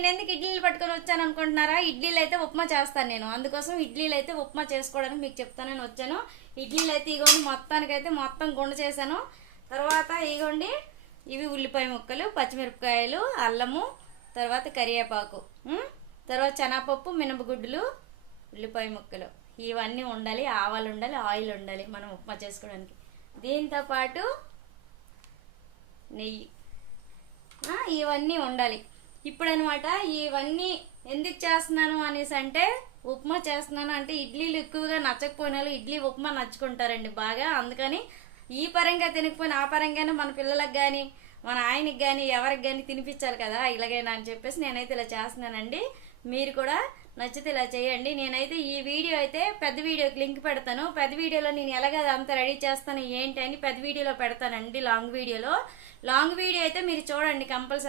నేను ఎందుకు ఇడ్లీలు పట్టుకొని వచ్చాను అనుకుంటున్నారా? ఇడ్లీలు అయితే ఉప్మా చేస్తాను నేను, అందుకోసం ఇడ్లీలు అయితే ఉప్మా చేసుకోవడానికి మీకు చెప్తానని వచ్చాను. ఇడ్లీలు అయితే ఇగోండి మొత్తానికైతే మొత్తం గుండ చేశాను. తర్వాత ఇగోండి ఇవి ఉల్లిపాయ ముక్కలు, పచ్చిమిరపకాయలు, అల్లము, తర్వాత కరివేపాకు, తర్వాత శనగపప్పు, మినపగుడ్డులు, ఉల్లిపాయ ముక్కలు ఇవన్నీ ఉండాలి. ఆవాలు ఉండాలి, ఆయిల్ ఉండాలి మనం ఉప్మా చేసుకోవడానికి. దీంతో పాటు నెయ్యి, ఇవన్నీ ఉండాలి. ఇప్పుడు అనమాట ఇవన్నీ ఎందుకు చేస్తున్నాను అనేసి అంటే, ఉప్మా చేస్తున్నాను అంటే ఇడ్లీలు ఎక్కువగా నచ్చకపోయిన వాళ్ళు ఇడ్లీ ఉప్మా నచ్చుకుంటారండి బాగా. అందుకని ఈ పరంగా తినకపోయినా ఆ పరంగానే మన పిల్లలకు కానీ మన ఆయనకి కానీ ఎవరికి కానీ తినిపించాలి కదా ఇలాగైనా అని చెప్పేసి నేనైతే ఇలా చేస్తున్నానండి. మీరు కూడా నచ్చితే ఇలా చేయండి. నేనైతే ఈ వీడియో అయితే పెద్ద వీడియోకి లింక్ పెడతాను. పెద్ద వీడియోలో నేను ఎలాగ అంతా రెడీ చేస్తాను ఏంటి అని పెద్ద వీడియోలో పెడతానండి. లాంగ్ వీడియో అయితే మీరు చూడండి కంపల్సరీ.